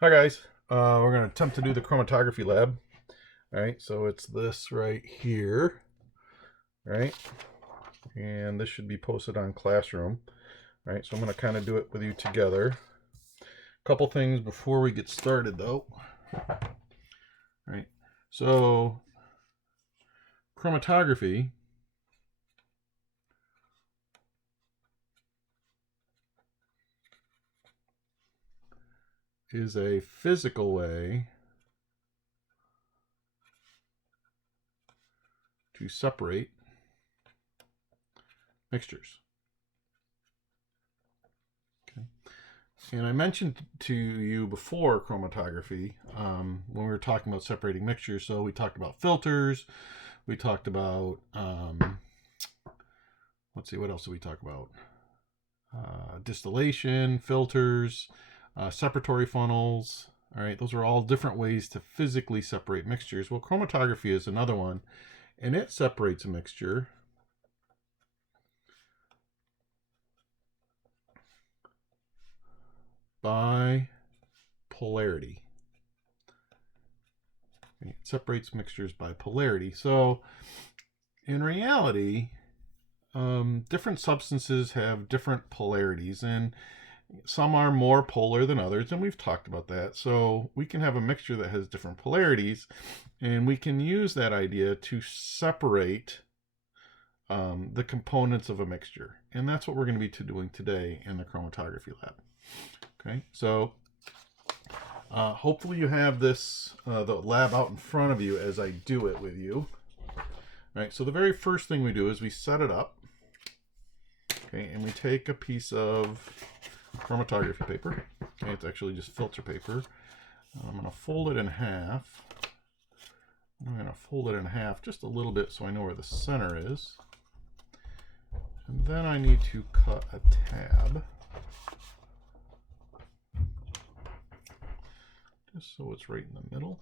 Hi guys, we're going to attempt to do the chromatography lab. All right, so it's this right here, right? And this should be posted on Classroom. All right, so I'm going to kind of do it with you together. A couple things before we get started though. All right, so chromatography is a physical way to separate mixtures. Okay. And I mentioned to you before chromatography when we were talking about separating mixtures. So we talked about filters. We talked about, let's see, what else did we talk about? Distillation, filters, separatory funnels. All right, those are all different ways to physically separate mixtures. Well, chromatography is another one, and it separates a mixture by polarity. It separates mixtures by polarity. So, in reality, different substances have different polarities, and some are more polar than others, and we've talked about that. So we can have a mixture that has different polarities, and we can use that idea to separate the components of a mixture. And that's what we're going to be doing today in the chromatography lab. Okay, so hopefully you have this the lab out in front of you as I do it with you. All right, so the very first thing we do is we set it up. Okay, and we take a piece of chromatography paper. Okay, it's actually just filter paper. I'm going to fold it in half. I'm going to fold it in half just a little bit so I know where the center is. And then I need to cut a tab. Just so it's right in the middle.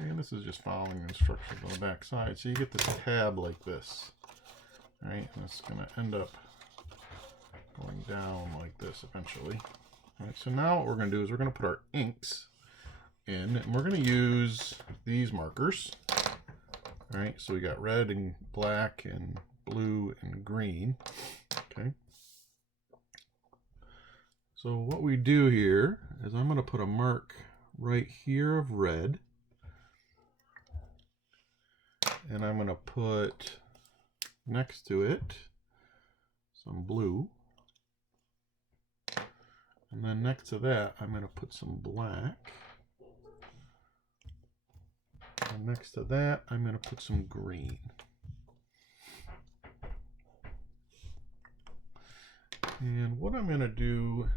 And this is just following the instructions on the back side. So you get this tab like this. All right, and it's going to end up going down like this eventually. All right, so now what we're going to do is we're going to put our inks in, and we're going to use these markers. All right, so we got red and black and blue and green. Okay. So what we do here is I'm going to put a mark right here of red. And I'm going to put next to it some blue. And then next to that, I'm going to put some black. And next to that, I'm going to put some green. And what I'm going to do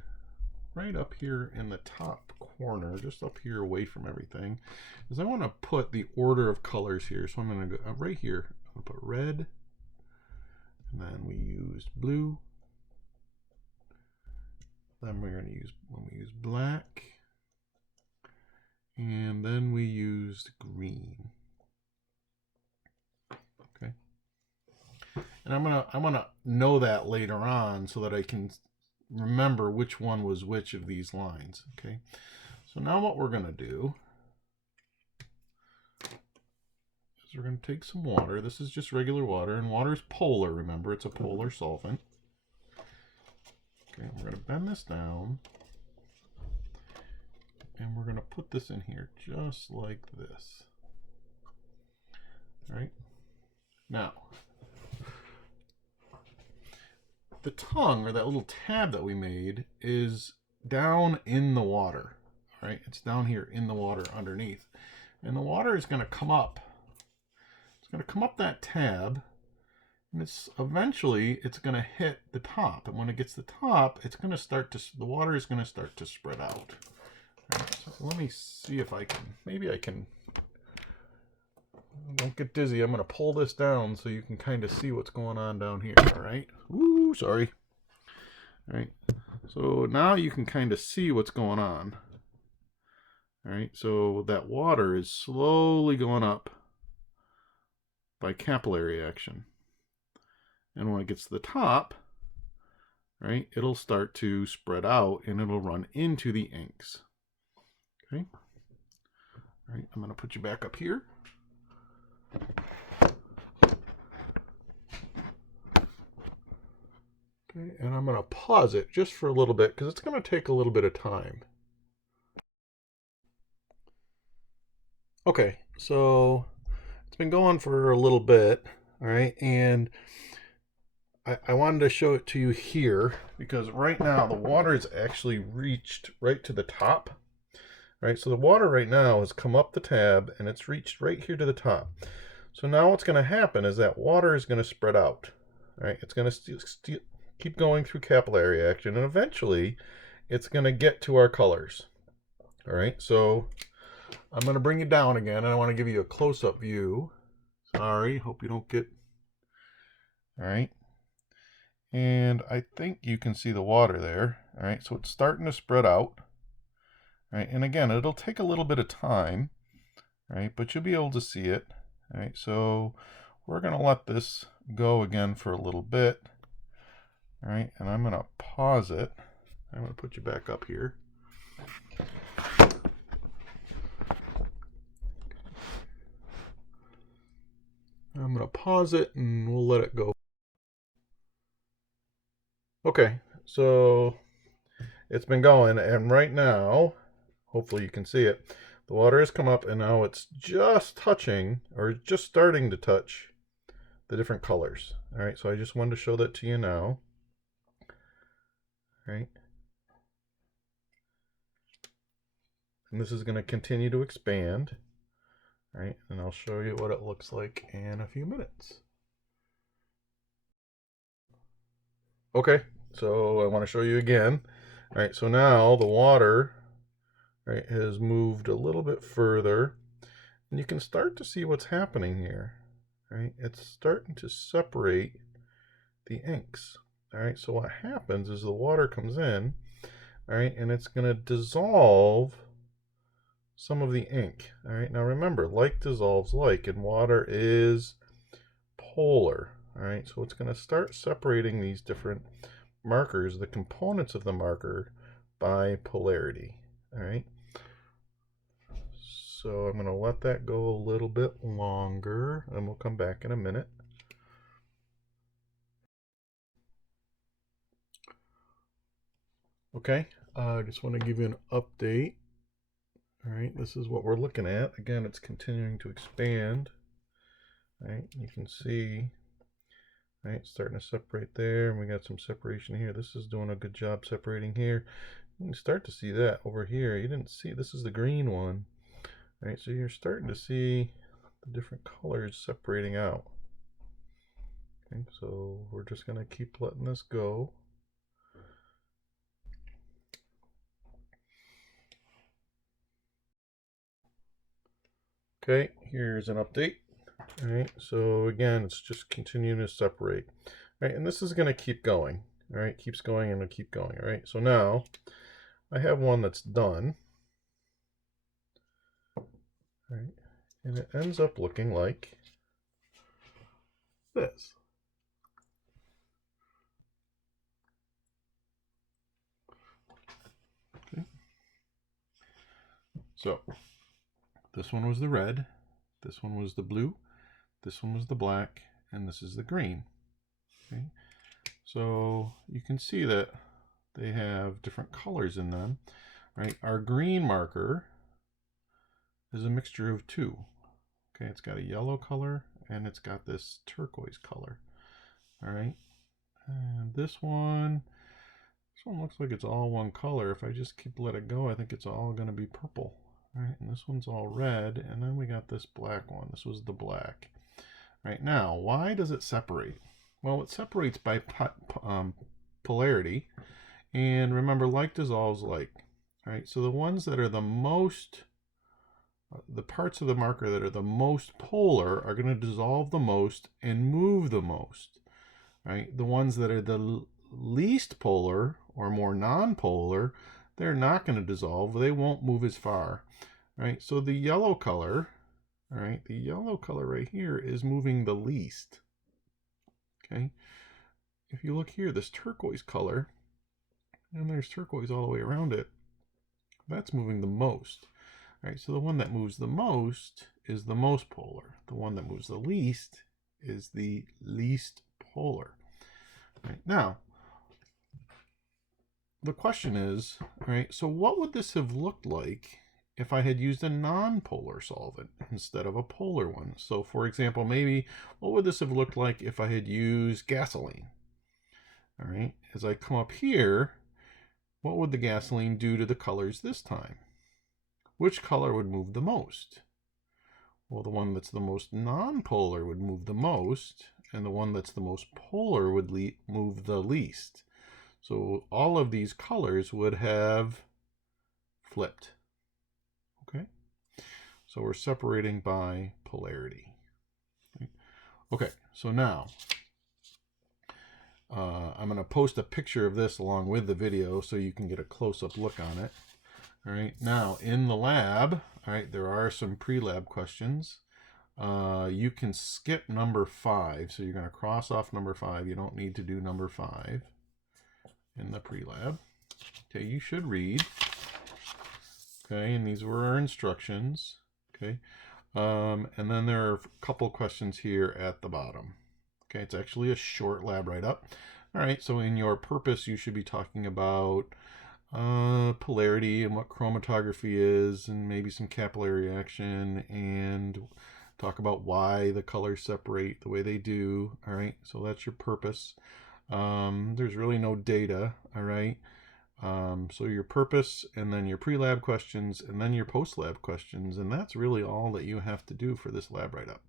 right up here in the top corner, just up here away from everything, is I want to put the order of colors here. So I'm going to go right here. I'm going to put red, and then we used blue. Then we're going to use black, and then we used green. Okay. And I'm gonna know that later on so that I can remember which one was which of these lines. Okay. So now what we're gonna do is we're gonna take some water. This is just regular water, and water is polar. Remember, it's a polar solvent. Okay, we're gonna bend this down, and we're gonna put this in here just like this. All right. Now, the tongue, or that little tab that we made, is down in the water. All right, it's down here in the water underneath, and the water is going to come up. It's going to come up that tab, and eventually it's going to hit the top. And when it gets the top, it's going to start to the water is going to start to spread out. All right, so let me see if I can. Maybe I can. Don't get dizzy. I'm going to pull this down so you can kind of see what's going on down here. All right. Ooh, sorry. All right. So now you can kind of see what's going on. All right. So that water is slowly going up by capillary action. And when it gets to the top, right, it'll start to spread out and it'll run into the inks. Okay. All right, I'm going to put you back up here. Okay, and I'm going to pause it just for a little bit because it's going to take a little bit of time. Okay, so it's been going for a little bit, all right, and I wanted to show it to you here because right now the water is actually reached right to the top. Right, so the water right now has come up the tab and it's reached right here to the top. So now what's going to happen is that water is going to spread out. Right, it's going to keep going through capillary action and eventually it's going to get to our colors. All right, so I'm going to bring you down again and I want to give you a close-up view. Sorry, hope you don't get... All right. And I think you can see the water there. All right, so it's starting to spread out. All right, and again, it'll take a little bit of time, right? But you'll be able to see it. All right, so we're going to let this go again for a little bit. All right, and I'm going to pause it. I'm going to put you back up here. I'm going to pause it and we'll let it go. Okay, so it's been going, and right now, hopefully you can see it, the water has come up and now it's just touching, or just starting to touch, the different colors. All right, so I just wanted to show that to you now. All right. And this is going to continue to expand. All right, and I'll show you what it looks like in a few minutes. Okay, so I want to show you again. All right, so now the water, right, has moved a little bit further, and you can start to see what's happening here. Right, it's starting to separate the inks. All right, so what happens is the water comes in, all right, and it's going to dissolve some of the ink. All right, now remember, like dissolves like, and water is polar. All right, so it's going to start separating these different markers, the components of the marker, by polarity. All right, so I'm going to let that go a little bit longer and we'll come back in a minute. Okay, I just want to give you an update. All right, this is what we're looking at. Again, it's continuing to expand. All right, you can see, all right, starting to separate there, and we got some separation here. This is doing a good job separating here. You can start to see that over here. You didn't see, this is the green one. All right, so you're starting to see the different colors separating out. Okay, so we're just going to keep letting this go. Okay, here's an update. All right, so again, it's just continuing to separate. All right, and this is going to keep going. All right, keeps going and it'll keep going. All right, so now I have one that's done. All right, and it ends up looking like this. Okay. So this one was the red, this one was the blue, this one was the black, and this is the green. Okay. So you can see that they have different colors in them. Right? Our green marker is a mixture of two. Okay, it's got a yellow color and it's got this turquoise color. All right, and this one looks like it's all one color. If I just let it go, I think it's all going to be purple. All right, and this one's all red, and then we got this black one. This was the black. Right now, why does it separate? Well, it separates by polarity, and remember, like dissolves like. All right, so the ones that are the most, the parts of the marker that are the most polar are going to dissolve the most and move the most. Right, the ones that are the least polar or more non-polar, they're not going to dissolve. They won't move as far. Right, so the yellow color, all right, the yellow color right here is moving the least. Okay. If you look here, this turquoise color, and there's turquoise all the way around it, that's moving the most. All right, so the one that moves the most is the most polar. The one that moves the least is the least polar. All right, now, the question is, all right, so what would this have looked like if I had used a non-polar solvent instead of a polar one? So for example, maybe what would this have looked like if I had used gasoline? All right, as I come up here, what would the gasoline do to the colors this time? Which color would move the most? Well, the one that's the most non-polar would move the most, and the one that's the most polar would move the least. So all of these colors would have flipped. Okay, so we're separating by polarity. Okay, so now I'm going to post a picture of this along with the video so you can get a close-up look on it. All right, now in the lab, all right, there are some pre-lab questions. You can skip number 5, so you're going to cross off number 5. You don't need to do number 5 in the pre-lab. Okay, you should read. Okay, and these were our instructions. Okay, and then there are a couple questions here at the bottom. Okay, it's actually a short lab write-up. All right, so in your purpose, you should be talking about polarity and what chromatography is, and maybe some capillary reaction, and talk about why the colors separate the way they do. All right, so that's your purpose. There's really no data. All right, so your purpose, and then your pre-lab questions, and then your post-lab questions, and that's really all that you have to do for this lab write-up.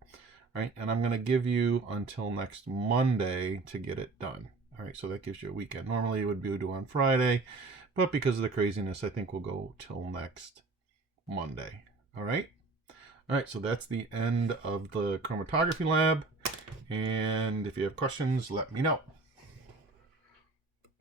All right, and I'm going to give you until next Monday to get it done. All right, so that gives you a weekend. Normally it would be due on Friday, but because of the craziness, I think we'll go till next Monday. All right. All right, so that's the end of the chromatography lab. And if you have questions, let me know.